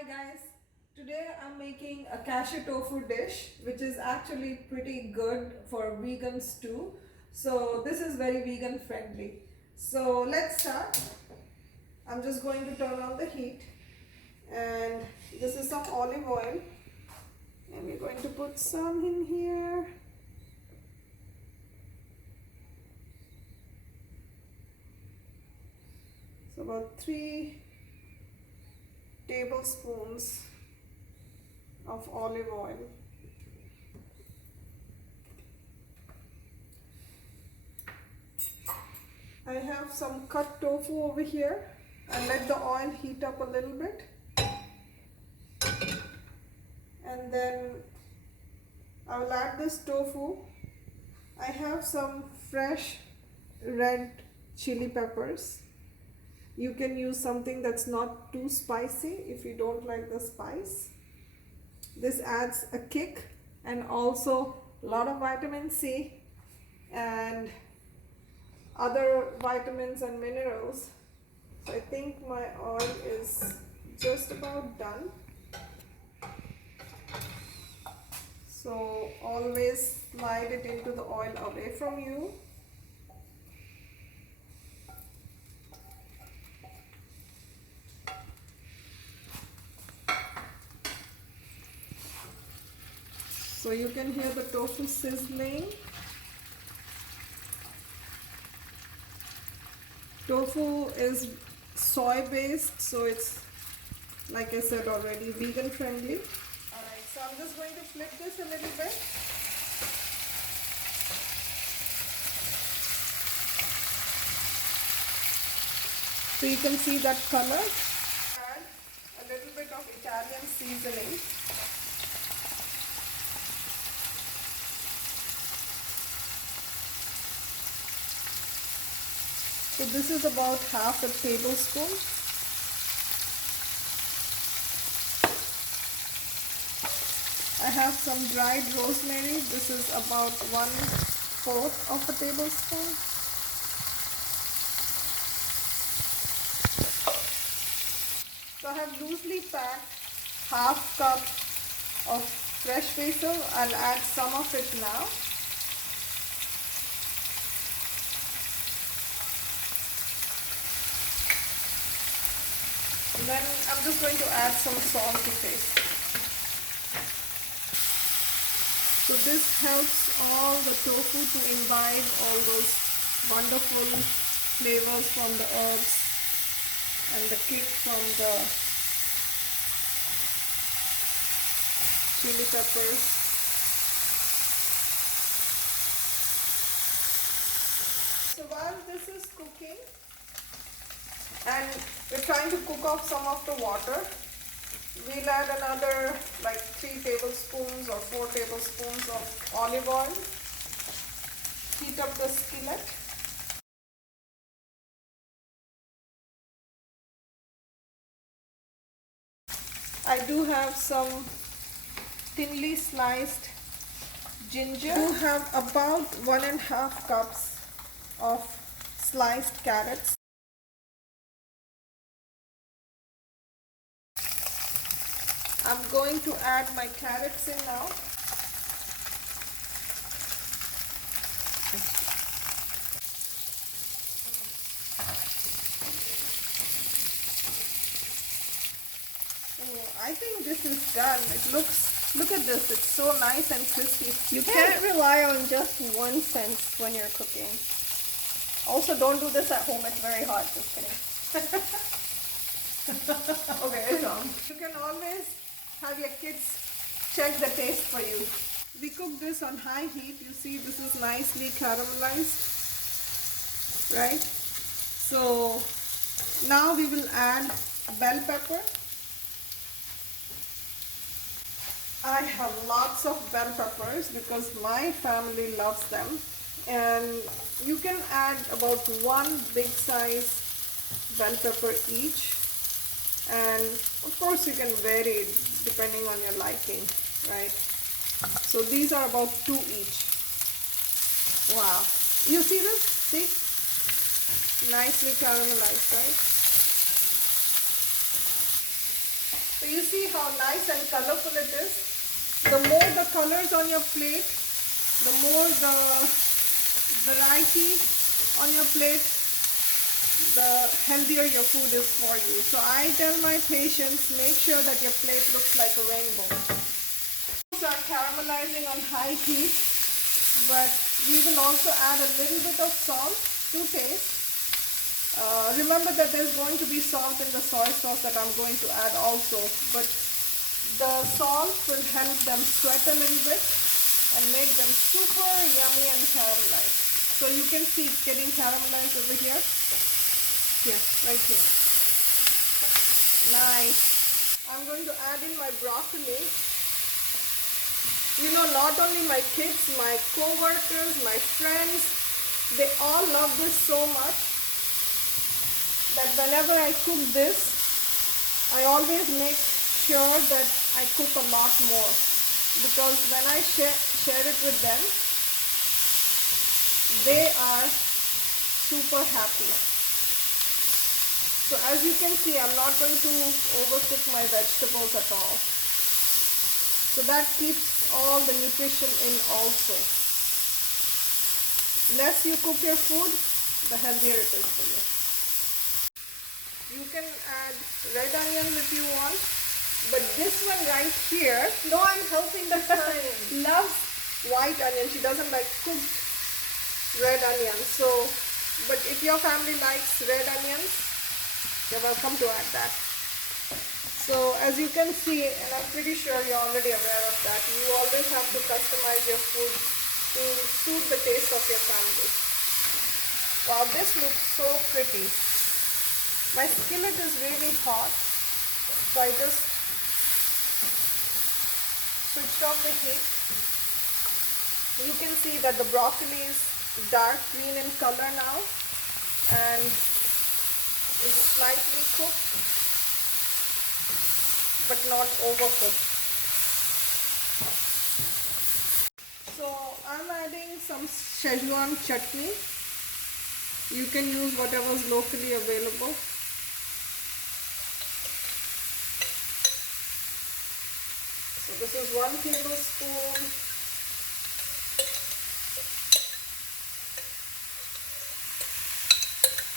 Hi guys, today I'm making a cashew tofu dish which is actually pretty good for vegans too. So this is very vegan friendly. So let's start. I'm just going to turn on the heat and this is some olive oil and we're going to put some in here. So about 3 tablespoons of olive oil. I have some cut tofu over here and let the oil heat up a little bit, and then I will add this tofu. I have some fresh red chili peppers. You can use something that's not too spicy if you don't like the spice. This adds a kick and also a lot of vitamin C and other vitamins and minerals. So I think my oil is just about done. So always slide it into the oil away from you. So you can hear the tofu sizzling. Tofu is soy based, so it's, like I said already, vegan friendly. Alright, so I'm just going to flip this a little bit. So you can see that color. Add a little bit of Italian seasoning. So this is about half a tablespoon. I have some dried rosemary. This is about 1/4 of a tablespoon. So I have loosely packed half cup of fresh basil. I'll add some of it now. And then I'm just going to add some salt to taste. So this helps all the tofu to imbibe all those wonderful flavors from the herbs and the kick from the chili peppers. So while this is cooking, and we're trying to cook off some of the water, we'll add another like 3 tablespoons or 4 tablespoons of olive oil. Heat up the skillet. I do have some thinly sliced ginger. I do have about 1.5 cups of sliced carrots. I'm going to add my carrots in now. Oh, I think this is done. Look at this, it's so nice and crispy. You can't rely on just one sense when you're cooking. Also, don't do this at home, it's very hot. Just kidding. Okay, you can always have your kids check the taste for you. We cook this on high heat. You see this is nicely caramelized, right? So now we will add bell pepper. I have lots of bell peppers because my family loves them, and you can add about 1 big size bell pepper each. And of course you can vary depending on your liking, right? So these are about 2 each. Wow, you see this? See, nicely caramelized, right? So you see how nice and colorful it is. The more the colors on your plate, the more the variety on your plate, the healthier your food is for you. So I tell my patients, make sure that your plate looks like a rainbow. These are caramelizing on high heat, but we will also add a little bit of salt to taste. Remember that there's going to be salt in the soy sauce that I'm going to add also, but the salt will help them sweat a little bit and make them super yummy and caramelized. So you can see it's getting caramelized over here. Here, right here. Nice. I'm going to add in my broccoli. You know, not only my kids, my co-workers, my friends, they all love this so much that whenever I cook this, I always make sure that I cook a lot more, because when I share it with them, they are super happy. So as you can see, I'm not going to overcook my vegetables at all. So that keeps all the nutrition in also. Less you cook your food, the healthier it is for you. You can add red onions if you want, but this one right here, no, I'm helping this time, loves white onion. She doesn't like cooked red onions. So, but if your family likes red onions, you're welcome to add that. So as you can see, and I'm pretty sure you're already aware of that, you always have to customize your food to suit the taste of your family. Wow, this looks so pretty. My skillet is really hot, so I just switched off the heat. You can see that the broccoli is dark green in color now and is slightly cooked but not overcooked. So I'm adding some Szechuan chutney. You can use whatever is locally available. So this is 1 tablespoon.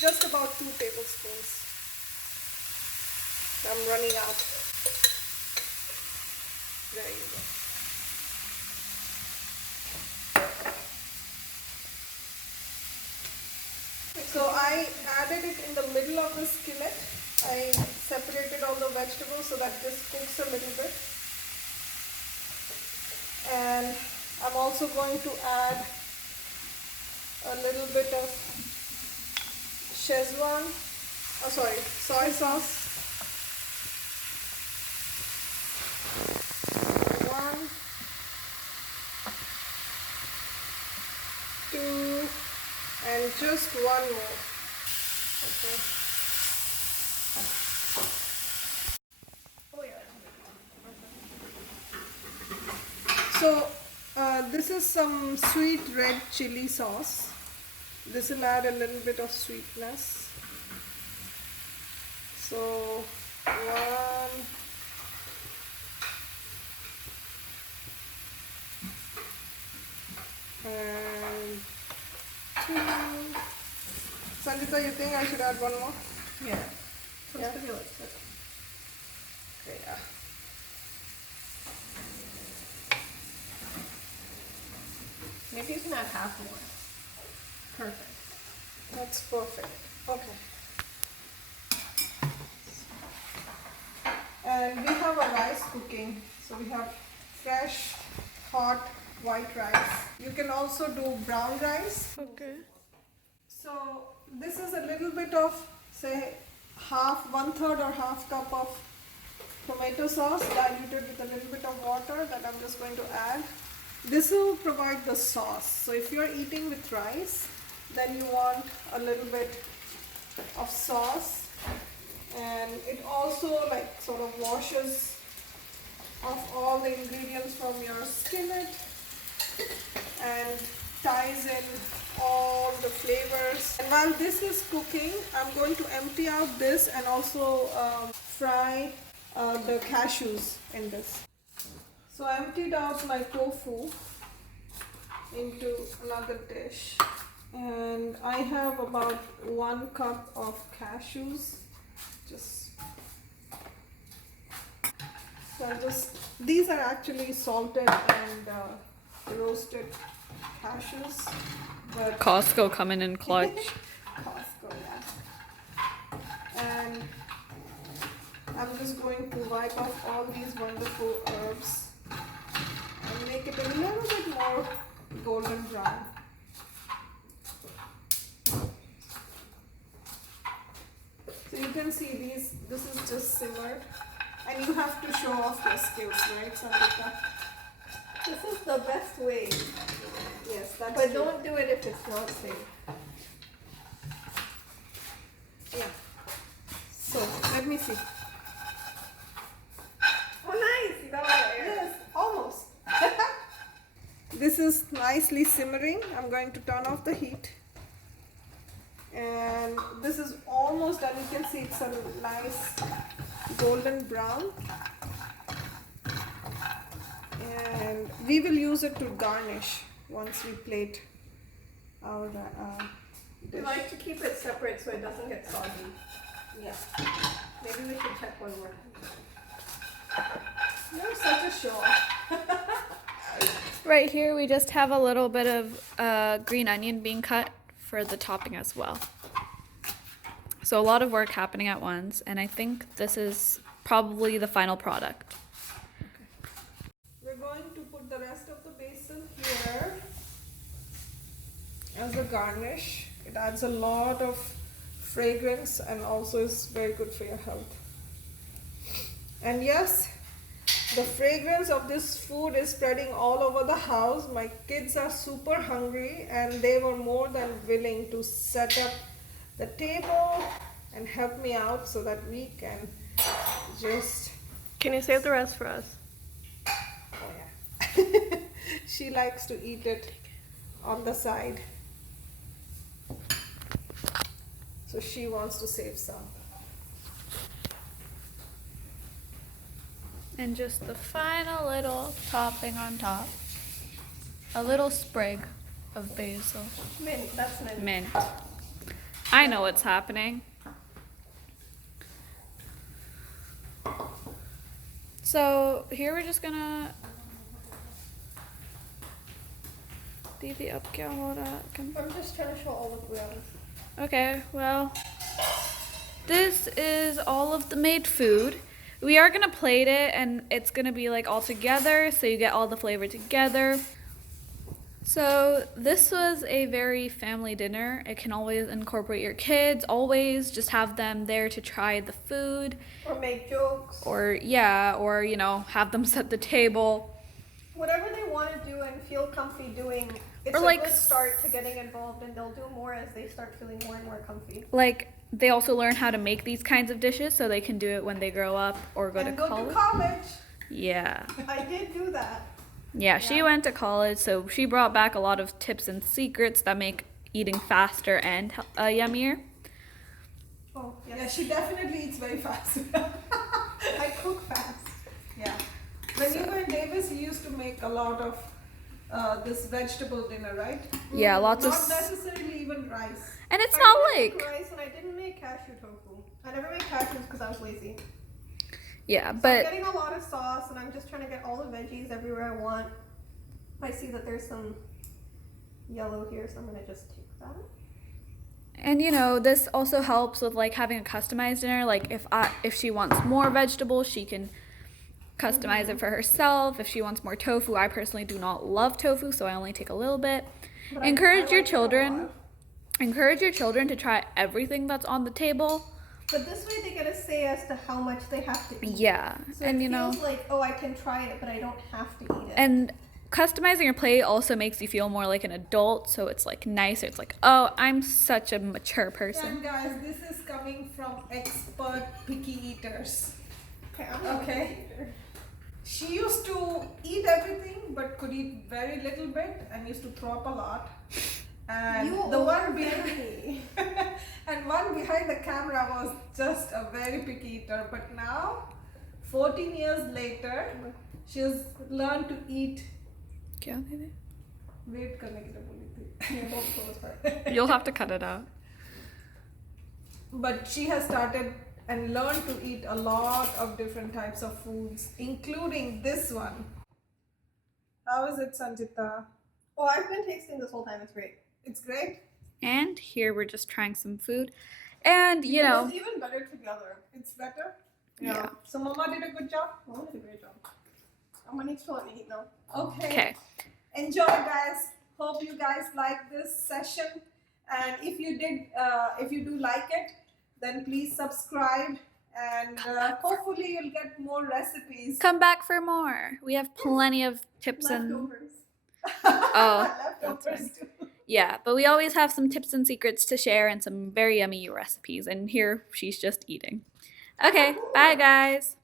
Just about 2 tablespoons. I'm running out. There you go. So I added it in the middle of the skillet. I separated all the vegetables so that this cooks a little bit. And I'm also going to add a little bit of soy sauce. 1, 2, and just 1 more. Okay. So this is some sweet red chili sauce. This will add a little bit of sweetness. So 1, and 2. Sanjita, you think I should add 1 more? Yeah. Yeah. Okay, Yeah. maybe you can add half more. Perfect. That's perfect. Okay. And we have a rice cooking. So we have fresh, hot, white rice. You can also do brown rice. Okay. So this is a little bit of, say, 1/3 or half cup of tomato sauce diluted with a little bit of water that I'm just going to add. This will provide the sauce. So if you're eating with rice, then you want a little bit of sauce, and it also like sort of washes off all the ingredients from your skillet and ties in all the flavors. And while this is cooking, I'm going to empty out this and also fry the cashews in this. So I emptied out my tofu into another dish, and I have about 1 cup of cashews. These are actually salted and roasted cashews, but Costco coming in clutch. Costco, yeah. And I'm just going to wipe off all these wonderful herbs and make it a little bit more golden brown. So you can see this is just simmered, and you have to show off your skills, right, Sandika? This is the best way. Yes, that's But true. don't do it if it's not safe. Yeah. So let me see. Oh, nice! You got a lot of air. Yes, almost. This is nicely simmering. I'm going to turn off the heat. And this is almost done. You can see it's a nice golden brown. And we will use it to garnish once we plate our We dish. like to keep it separate so it doesn't get soggy. Yeah. Maybe we should check one more. You're such a show. Right here, we just have a little bit of green onion being cut for the topping as well. So a lot of work happening at once, and I think this is probably the final product. We're going to put the rest of the basil here as a garnish. It adds a lot of fragrance and also is very good for your health. And yes, the fragrance of this food is spreading all over the house. My kids are super hungry and they were more than willing to set up the table and help me out so that we can just... Can you save the rest for us? Oh yeah. She likes to eat it on the side. So she wants to save some. And just the final little topping on top. A little sprig of basil. Mint, that's mint. Mint. I know what's happening. So here we're just gonna दीदी अब क्या हो रहा है? I'm just trying to show all of them. Okay, well, this is all of the made food. We are gonna plate it and it's gonna be like all together, so you get all the flavor together. So this was a very family dinner. It can always incorporate your kids, always just have them there to try the food. Or make jokes. Or yeah, or you know, have them set the table. Whatever they want to do and feel comfy doing, it's Or a like good start to getting involved, and they'll do more as they start feeling more and more comfy. Like they also learn how to make these kinds of dishes so they can do it when they grow up or go to college. Yeah. I did do that. Yeah, she went to college, so she brought back a lot of tips and secrets that make eating faster and yummier. Oh, yes. Yeah, she definitely eats very fast. I cook fast. Yeah. When you were in Davis, you used to make a lot of this vegetable dinner, right? Yeah, lots of Not necessarily even rice. and it's I not didn't like make rice, and I didn't make cashew tofu. I never made cashews because I was lazy. yeah, So I'm but getting a lot of sauce, and I'm just trying to get all the veggies everywhere I want. I see that there's some yellow here, so I'm gonna just take that. and you know, this also helps with like having a customized dinner. Like if she wants more vegetables, she can customize it for herself. If she wants more tofu, I personally do not love tofu, so I only take a little bit. But Encourage I your like it a lot. children. Encourage your children to try everything that's on the table. But this way they get a say as to how much they have to eat. Yeah, So and it you know, feels like, oh, I can try it, but I don't have to eat it. and customizing your plate also makes you feel more like an adult, so it's like nicer. It's like, oh, I'm such a mature person. And guys, this is coming from expert picky eaters. Okay, I'm not Okay. a picky eater. She used to eat everything but could eat very little bit and used to throw up a lot. And You the one overfed behind me. and one behind the camera was just a very picky eater. But now, 14 years later, she has learned to eat. क्या दे दे? Wait करने के लिए बोली थी. Yeah, don't pull this part. You'll have to cut it out. But she has started and learned to eat a lot of different types of foods, including this one. How is it, Sanjita? Oh, I've been tasting this whole time. It's great. It's great. And here we're just trying some food. And, you know, It's even better together. It's better. Yeah. So Mama did a good job. Mama did a great job. Mama needs to let me eat now. Okay. okay. Enjoy, guys. Hope you guys like this session. And if you do like it, then please subscribe. And hopefully you'll get more recipes. Come back for more. We have plenty of tips and... Leftovers. Oh, Leftovers that's too. Yeah, but we always have some tips and secrets to share and some very yummy recipes. And here she's just eating. Okay, bye guys.